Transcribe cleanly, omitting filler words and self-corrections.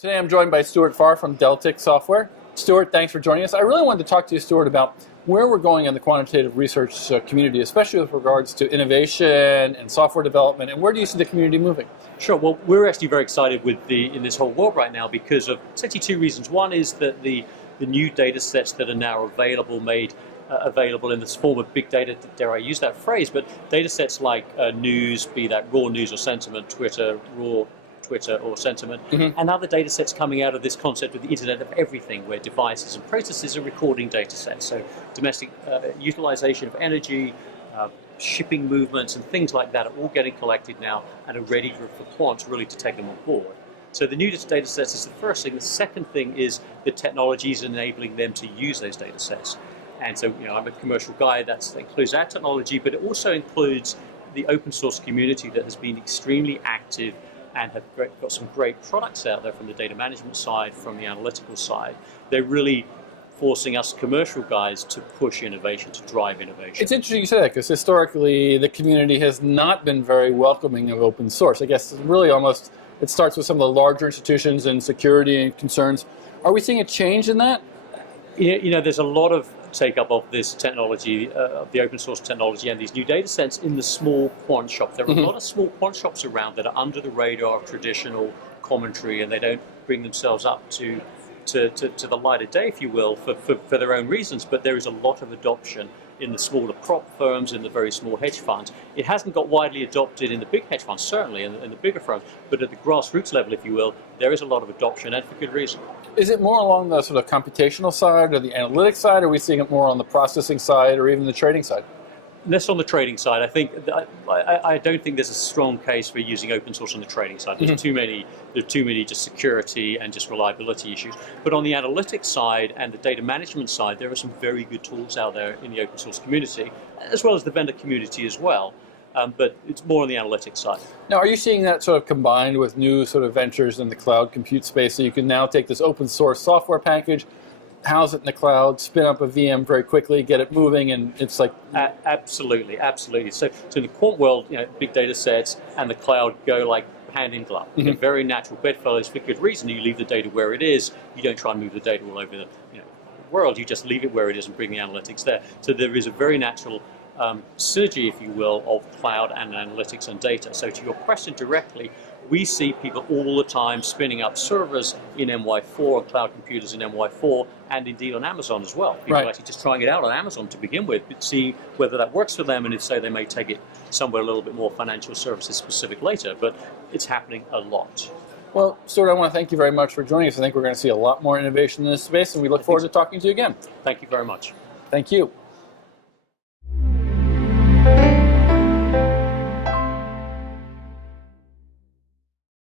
Today I'm joined by Stuart Farr from Deltix Software. Stuart, thanks for joining us. I really wanted to talk to you, Stuart, about where we're going in the quantitative research community, especially with regards to innovation and software development, and where do you see the community moving? Sure. Well, we're actually very excited in this whole world right now because of essentially two reasons. One is that the new data sets that are now available, made available in this form of big data, dare I use that phrase, but data sets like news, be that raw news or sentiment, raw Twitter or sentiment, and other data sets coming out of this concept of the Internet of Everything, where devices and processes are recording data sets. So domestic utilization of energy, shipping movements and things like that are all getting collected now and are ready for quants really to take them on board. So the new data sets is the first thing. The second thing is the technologies enabling them to use those data sets. And so, I'm a commercial guy, that includes our technology, but it also includes the open source community that has been extremely active and have got some great products out there from the data management side, from the analytical side. They're really forcing us commercial guys to push innovation, to drive innovation. It's interesting you say that, because historically the community has not been very welcoming of open source. I guess really almost it starts with some of the larger institutions and security and concerns. Are we seeing a change in that? There's a lot of take up of this technology, of the open source technology and these new data sets in the small quant shops. There are a lot of small quant shops around that are under the radar of traditional commentary, and they don't bring themselves up to the light of day, if you will, for their own reasons, but there is a lot of adoption in the smaller prop firms, in the very small hedge funds. It hasn't got widely adopted in the big hedge funds, certainly, in the bigger firms, but at the grassroots level, if you will, there is a lot of adoption, and for good reason. Is it more along the sort of computational side or the analytics side, or are we seeing it more on the processing side or even the trading side? Less on the trading side. I don't think there's a strong case for using open source on the trading side. There's too many just security and just reliability issues. But on the analytics side and the data management side, there are some very good tools out there in the open source community, as well as the vendor community as well. But it's more on the analytics side. Now, are you seeing that sort of combined with new sort of ventures in the cloud compute space, so you can now take this open source software package, house it in the cloud, spin up a VM very quickly, get it moving, and it's like... Absolutely. So in the quant world, big data sets and the cloud go like hand in glove. They're very natural bedfellows for good reason. You leave the data where it is. You don't try and move the data all over the world. You just leave it where it is and bring the analytics there. So there is a very natural synergy, if you will, of cloud and analytics and data. So to your question directly, we see people all the time spinning up servers in MY4 and cloud computers in MY4, and indeed on Amazon as well. People are actually just trying it out on Amazon to begin with, but see whether that works for them, and if so, they may take it somewhere a little bit more financial services specific later, but it's happening a lot. Well, Stuart, I want to thank you very much for joining us. I think we're going to see a lot more innovation in this space, and we look forward to talking to you again. Thank you very much. Thank you.